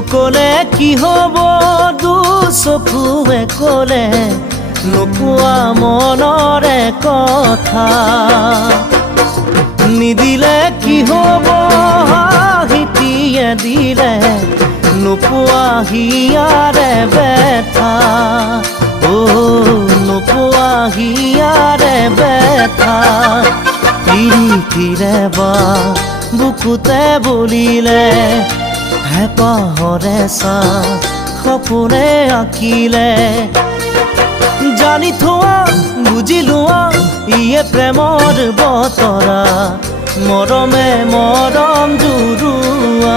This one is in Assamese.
নকলে কি হব দুচকুৱে কলে নোকোৱা মনৰে কথা নিদিলে কি হব হাঁহিটিয়ে দিলে নোপোৱা হিয়াৰে বেথা নোপোৱা হিয়াৰে বেথা পিৰিতিৰে বা বুকুতে বুলিলে হেঁপাহৰে চা সপোনে আঁকিলে জানি থোৱা বুজি লোৱা ইয়ে প্ৰেমৰ বতৰা মৰমে মৰম জুৰুৱা